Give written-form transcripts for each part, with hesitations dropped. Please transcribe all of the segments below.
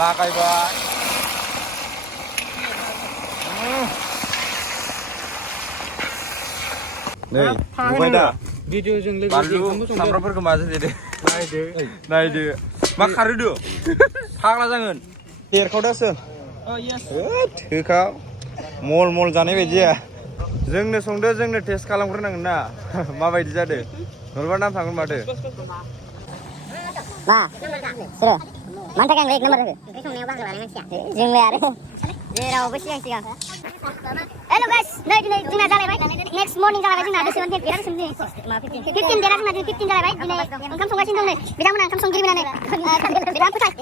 लागायबाय नै नुबाय दा भिडिअजों लोगोसे बानलु सामब्रामफोरखौ माजों देदो नायदो मा खारहोदो फाग्ला जागोन देरखावदासो थोखाव मल मल जानाय बायदि जाया जोंनो संदो जोंनो टेस्ट खालामग्रोनांगोन ना माबायदि जादों नलबा नाम थांगोन माथो मा सोरो मानि थाखाय आं एक नाम्बार होखो ओंख्रि संनायाव बाहागो लानाय मानसिया जोंलाय आरो जेरावबो सिगां हेल' गाइस नै दिनै जोंना जालायबाय नेक्स्ट मर्निं जालायबाय जोंना बेसेबां देर बिराद दिनै 15 देरा जोंना दिनै 15 जालायबाय दिनै ओंखाम संगासिनो दं नै बिथांमोना ओंखाम संगिरि मोननानै बिराद फोथाय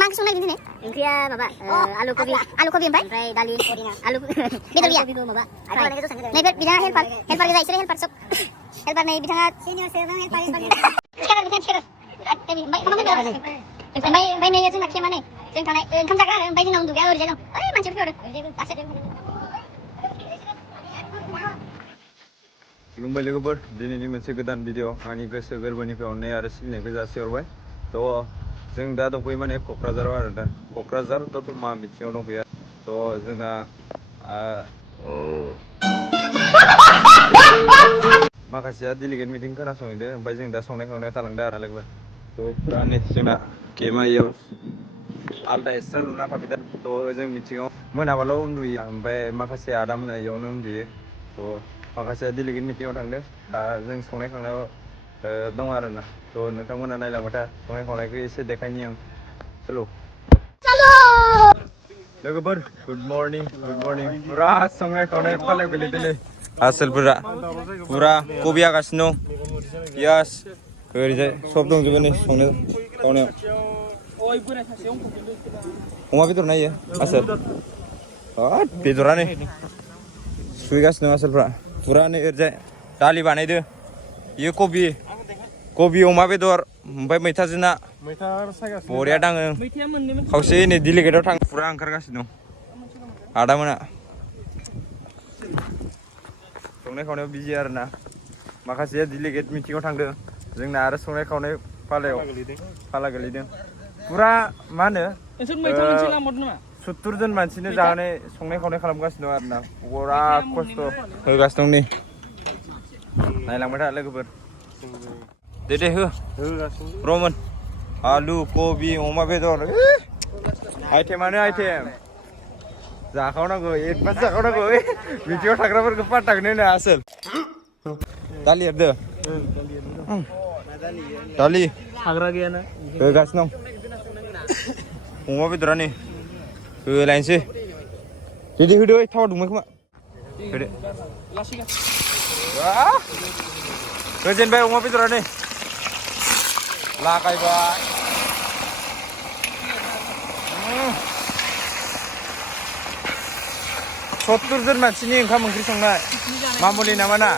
मा ओंख्रि संनाय दिनै ओंख्रिया माबा आलु कबि ओमफ्राय दालि आलु बेदर गैया माबा नै बिथाङा हेल्पार गोजा इसोर हेल्पार सब हेल्पार नै बिथाङा सिनियर सेभेन हेल्पार ओमफ्राय नै जोंना खेमा नै जों थानाय ओंखाम जाग्रा आरो ओमफ्राय जोंना उन्दुग्राया ओरैजाय दं ओइ मानसिफोर फैहरदों खुलुमबाय लोगोफोर दिनैनि मोनसे गोदान भिडिअ आंनि गोसो गोरबोनिफ्राय अननाय आरो सिबिनायखौ जासिहरबाय थ' जों दा दंफैयो माने क'क्राझाराव आरो दा क'क्राझार दतमा बिथिङाव दंफैयो थ' जोंना माखासेया डेलिगेट मिटिं खोनासंहैदो ओमफ्राय जों दा संनाय खावनायाव थालांदो आरो लोगोफोर थ' फुरा नै जोंना केमायाव आलदा एक्सट्रा लुना थाफैदो थ' जों मिथिङाव मोनाबाल' उन्दुयो ओमफ्राय माखासे आदा मोना इयावनो उन्दुयो थ' माखासे डेलिगेट मिटिङाव थांदों दा जों संनाय खावनायाव दं आरोना थ' नोंथांमोना नायलांबाय था संनाय खावनायखौ एसे देखायनि आं हेल' लोगोफोर गुड मर्निं फुरा संनाय खावनाय फालायाव गोलैदोंलै आसोलफोरा फुरा कबि हागासिनो दं पियास ओरैजाय सब दंजोबो नै संनो खावनायाव अमा बेदर नायो आसोल बेदरानो सुहैगासिनो दं आसोलफ्रा फुरा नै ओरैजाय दालि बानायदो बेयो कबि अमा बेदर ओमफ्राय मैथाजों ना बरिया दाङो खावसे नै डेलिगेटआव थां फुरा ओंखारगासिनो दं आदामोना संनाय खावनायाव बिजि आरोना माखासेया डेलिगेट मिटिङाव थांदों जोंना आरो संनाय खावनाय फाला गोलैदों फुरा मा होनो 70 जन मानसिनो जाहोनाय संनाय खावनाय खालामगासिनो दं आरोना फुरा खस्थ' होगासिनो दं नै नायलांबाय था लोगोफोर दे हो रमन आलु कबि अमा बेदर आइटेमानो आइटेम जाखावनांगौ एडभान्स जाखावनांगौ बिदियाव थाग्राफोरखौ पाट्टाखौनो होनो आसोल दालि एरदो दालि हाग्रा गैयाना होगासिनो दं अमा बेदरा नै होलायनोसै रेडि होदो थावा दुंबाय खोमा होदो होजेनबाय अमा बेदरा नै लागायबाय 70 जन मानसिनि ओंखाम ओंख्रि संनाय मामुलि नामा ना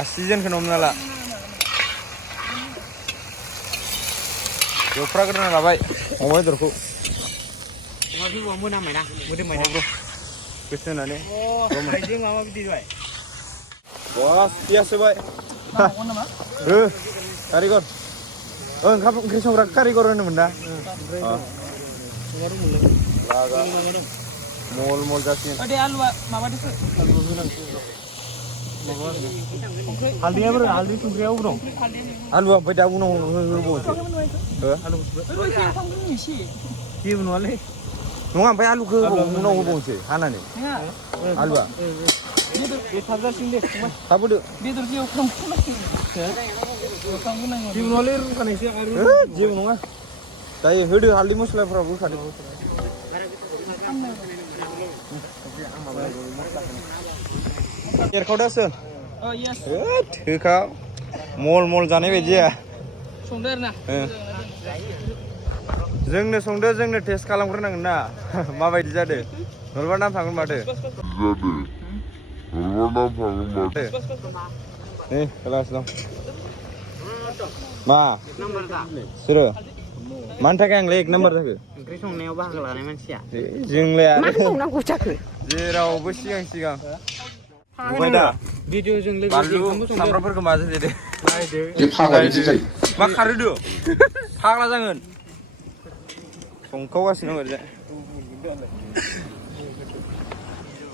आसिजोनखौनो हमना ला एवफ्राग्रोना लाबाय अमा बेदरखौ मोनामबायना मोदोमबायना गोसो होनानै माबा बिदि जाबाय बस पियास होबाय हो कारिगर ओंखाम ओंख्रि संग्रा कारिगर होनोमोन ना मल मल जासिगोन हालदै संख्रिया दं आलुआ ओमफ्राय दा उनाव होबावनोसै जेबो नङालै नङा ओमफ्राय आलुखौ उनाव होबावनोसै हानानै आलुआ थाब होदो जेबो नङालै रुखानायसो जेबो नङा जायो होदो हालदै मस्लाफ्राबो होखादो एरखावदासो थोखाव मल मल जानाय बायदि जाया संदो आरोना जोंनो संदो जोंनो टेस्ट खालामग्रोनांगोन ना माबायदि जादों नलबा नाम थांगोन माथो नै खोलागासिनो दं मा सोरो मानि थाखाय आंलाय एक नाम्बार जाखो ओंख्रि संनायाव बाहागो लानाय मानसिया जोंलाय मा होनबावनांगौ जाखो जेरावबो सिगां नुबाय दा भिडिअजों लोगोसे बानलु सामब्रामफोरखौ माजों देदो बे फाग्ला बिदि जायो मा खारहोदो फाग्ला जागोन संखावगासिनो दं ओरैजाय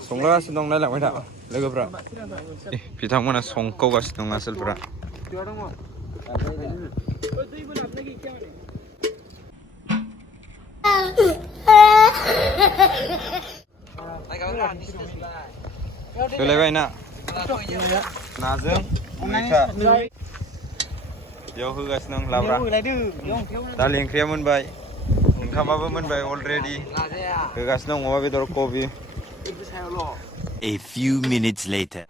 संलागासिनो दं नायलांबाय था लोगोफ्रा बिथांमोना संखावगासिनो दं आसोलफ्रा होलायबाय ना नाजों मैथा बेयाव होगासिनो दं लाब्रा दालि ओंख्रिया मोनबाय ओंखामाबो मोनबाय अलरेडि होगासिनो दं अमा बेदर कबि A few minutes later.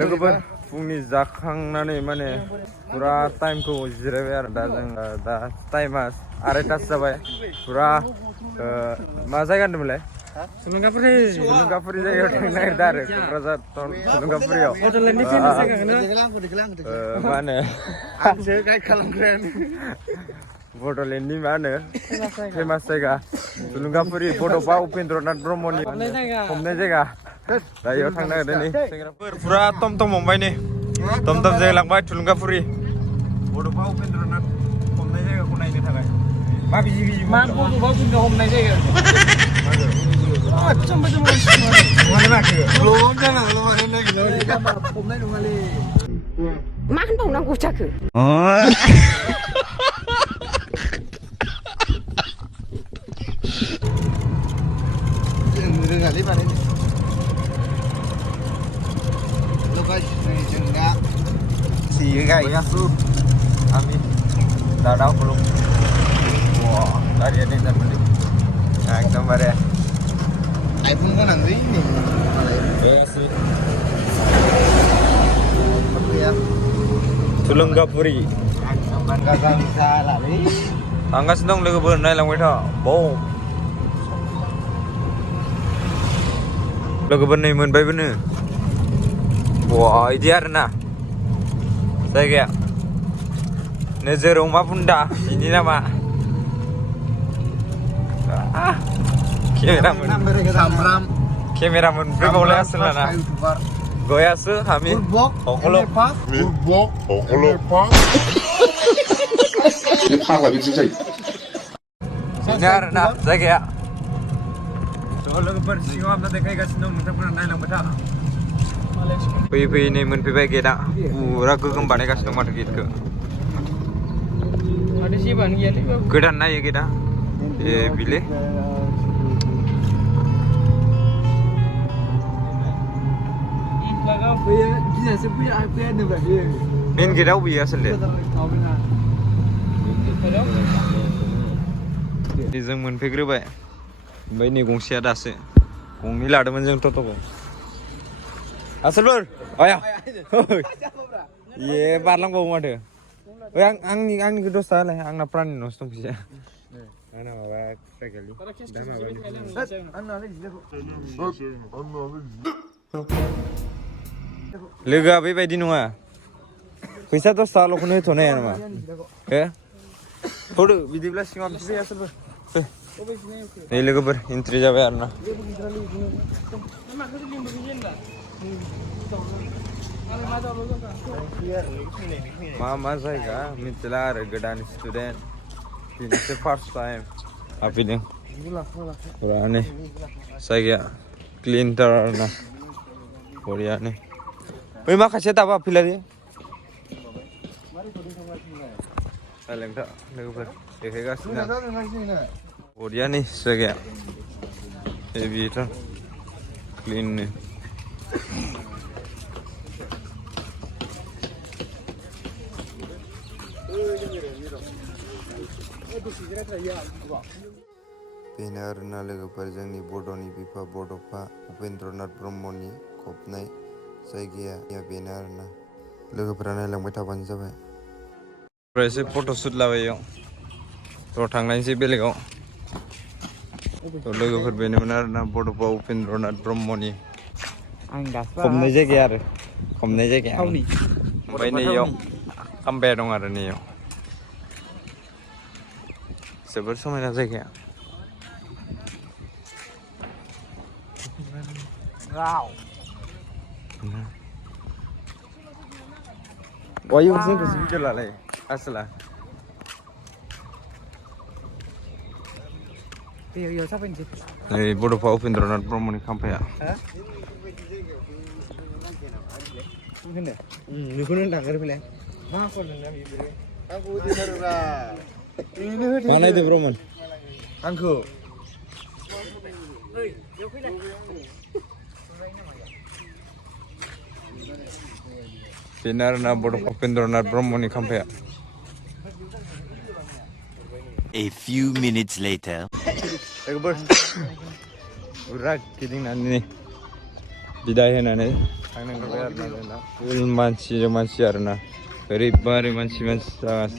लोगोफोर फुंनि जाखांनानै माने पुरा टाइमखौ जिरायबाय आरो दा जों दा टाइमा 2:30 जाबाय पुरा मा जायगा होनदोंमोनलाय थुलुंगाफुरि जायगायाव थांनो नागिरदों आरो क'क्राझार थुलुंगाफुरियाव मा होनो बड'लेण्डनि मा होनो फेमास जायगा थुलुंगाफुरि बड'फा उपेन्द्रनाथ ब्रह्मनि हमनाय जायगा दा बेयाव थांनो नागिरदों नै सेंग्राफोर पुरा टमटम हमबाय नै टमटम जायलांबाय थुलुंगाफुरि बड'फा उपेन्द्रनाथ हमनाय जायगाखौ नायनो थाखाय मा बिजि मा बड'फा उपेन्द्र हमनाय जायगा मा होनबावनांगौ जाखो रोङालै बानायनो जों दा Goyasu Amin Dadau belum Wah tadi ada yang tadi एकदमबारे आइफोन गोनांलै नै Goyasu गैया थुलुंगाफुरि गागां जालालै थांगासिनो दं लोगोफोर नायलांबाय था बम लोगोफोर नै मोनबायबोनो wah इदि आरोना जायगाया नोजोर अमा बुन्दा ini nama cameraman berbaulai asal na Goyasu kami बे फाग्ला बिदि जायो ini आरोना जायगाया लोगोफोर सिङाव हाबना देखायगासिनो दं नोंथांमोना नायलांबाय था फैयै फैयै नै मोनफैबाय गेटआ पुरा गोगोम बानायगासिनो दं माथो गेटखौ गोदान नायो गेटआ ए बिले मेन गेटआ बबेयो आसलथे जों मोनफैग्रोबाय ओमफ्राय नै गंसेया दासो गंनै लादोंमोन जों टट'खौ आसलफोर आया ये बारलांबावो माथो ओइ आंनिखौ दसथा होलाय आंना प्रानि न'सो दंखिजा आंना माबा साइकेलनि दा माबानि लोगोआ बेबायदि नङा फैसा 10 थाखाल'खौनो होथ'नो हाया नामा हो थ'दो बिदिब्ला सिङाव हाबनोसै आसलफोर फै नै लोगोफोर एन्ट्रि जाबाय आरोना मा जायगा मिथिला आरो गोदान स्टुडेन्ट दिनैसो फार्स्ट टाइम हाबफैदों पुरानो जायगाया क्लिनटार आरोना बरियानो बै माखासेया दाबो हाबफैलालै साइलेन्ट लोगोफोर देखायगासिनो बरियानो जायगाया हेभिथार क्लिननो बेनो आरोना लोगोफोर जोंनि बड'नि बिफा बड'फा उपेन्द्रनाथ ब्रह्मनि फबनाय जायगाया बेनो आरोना लोगोफोरा नायलांबाय थाबानो जाबाय एसे फट' शुट लाबाय थ' थांनायसै बेलेगाव लोगोफोर बेनोमोन आरोना बड'फा उपेन्द्रनाथ ब्रह्मनि फबनाय जायगाया आरो फबनाय जायगाया ओमफ्राय नैयाव खाम्बाया दं आरो नैयाव जोबोर समायना जायगाया Wah, yung sing kesini jual lah, asal. Iya, siapa ini? Nih, bodoh Pak Upindranath Bromo nih kampai ya. Mungkin deh. Nukunin tak kerja pilih. Aku nanya bibir. Aku di darurat. Mana itu Bromo? Aku. Benar na bodoh Pak Upindranath Bromo nih kampai ya. A few minutes later. Ekbar. Urak kidding nani nih. Bidaya nani. Angin kerja nani na. Full mansi arna. Very bari mansi sangat.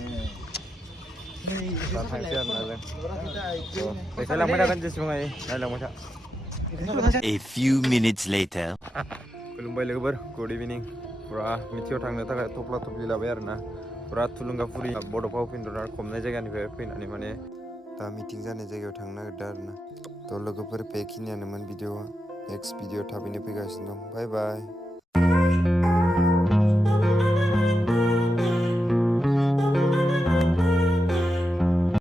A few minutes later. Kulumbai lebar. Good evening. Pura mitio thangna takai topla topli labai arna. Pura Thulungaphuri bodoh Pak Upindranath khomnai जायगानिफ्राय फैनानै माने दा meeting जानाय जायगायाव थांनो नागिरदों आरोना थ' लोगोफोर बेखिनियानोमोन भिडिअ'आ नेक्स्ट भिडिअ थाबैनो फैगासिनो दं बाय बाय